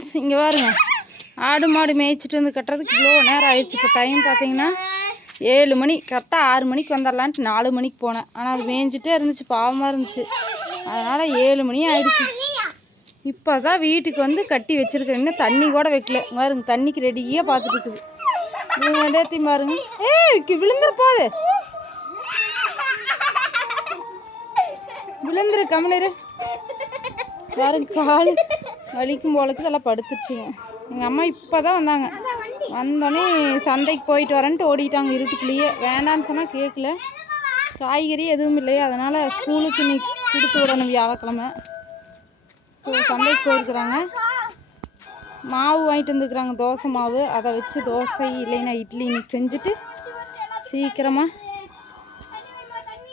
Friends, இங்கே பாருங்க, ஆடு மாடு மேய்ச்சிட்டு வந்து கட்டுறதுக்கு இவ்வளோ நேரம் ஆயிடுச்சு. இப்போ டைம் பார்த்தீங்கன்னா 7 மணி. கரெக்டாக 6 மணிக்கு வந்துடலான்ட்டு 4 மணிக்கு போனேன். ஆனால் அது மேய்ஞ்சிட்டே இருந்துச்சு, பாவமாக இருந்துச்சு. அதனால் 7 மணி ஆயிடுச்சு. இப்போ தான் வீட்டுக்கு வந்து கட்டி வச்சுருக்கேன். இன்னும் தண்ணி கூட வைக்கல. பாருங்க, தண்ணிக்கு ரெடியாக பார்த்துட்டு இருக்குது. ரெண்டாத்தையும் பாருங்க. விழுந்துரு போகுது, விழுந்துரு கமலரு. பாருங்க, கால் வலிக்கும் போலக்கு இதெல்லாம் படுத்துருச்சுங்க. எங்கள் அம்மா இப்போ தான் வந்தாங்க. வந்தோடனே சந்தைக்கு போயிட்டு வரேன்ட்டு ஓடிட்டாங்க இருட்டுக்குள்ளேயே. வேண்டான்னு சொன்னால் கேட்கல. காய்கறி எதுவும் இல்லையா, அதனால் ஸ்கூலுக்கு இன்னைக்கு கொடுத்து விடணும் வியாழக்கிழமை. ஸோ சந்தைக்கு போயிருக்கிறாங்க. மாவு வாங்கிட்டு வந்துருக்குறாங்க, தோசை மாவு. அதை வச்சு தோசை இல்லைன்னா இட்லி இன்னைக்கு செஞ்சுட்டு சீக்கிரமாக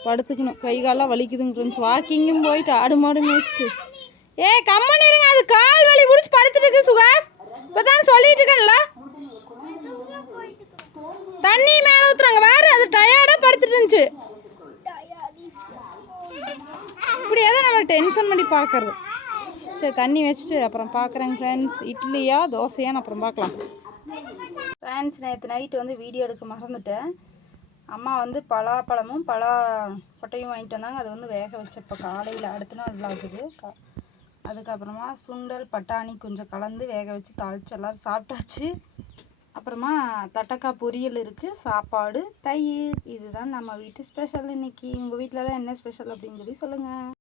படுத்துக்கணும். கை காலெலாம் வலிக்குதுங்க ஃப்ரெண்ட்ஸ். வாக்கிங்கும் போயிட்டு ஆடு மாடு மேய்ச்சிட்டு. கம்மன் இருங்க, அது கால் வலி பிடிச்சி படுத்துட்டு இருக்கு சுகாஸ். இப்போ தான் சொல்லிட்டு இருக்கேன்ல, தண்ணி மேலே ஊற்றுறாங்க வேறு. அது டயர்டாக படுத்துட்டு இருந்துச்சு. இப்படியே தான் நம்ம டென்ஷன் பண்ணி பார்க்குறது. சரி, தண்ணி வச்சுட்டு அப்புறம் பார்க்குறேங்க ஃப்ரெண்ட்ஸ். இட்லியா தோசையான்னு அப்புறம் பார்க்கலாம் ஃப்ரெண்ட்ஸ். நேற்று நைட்டு வந்து வீடியோ எடுக்க மறந்துட்டேன். அம்மா வந்து பலாப்பழமும் கொட்டையும் வாங்கிட்டு வந்தாங்க. அது வந்து வேக வச்சப்போ காலையில் அடுத்த நாள் ஆகுது. அதுக்கப்புறமா சுண்டல் பட்டாணி கொஞ்சம் கலந்து வேக வச்சு தாளித்து எல்லோரும் சாப்பிட்டாச்சு. அப்புறமா தட்டக்காய் பொரியல் இருக்குது, சாப்பாடு, தயிர். இதுதான் நம்ம வீட்டு ஸ்பெஷல் இன்றைக்கி. உங்கள் வீட்டிலலாம் என்ன ஸ்பெஷல் அப்படின்னு சொல்லி சொல்லுங்கள்.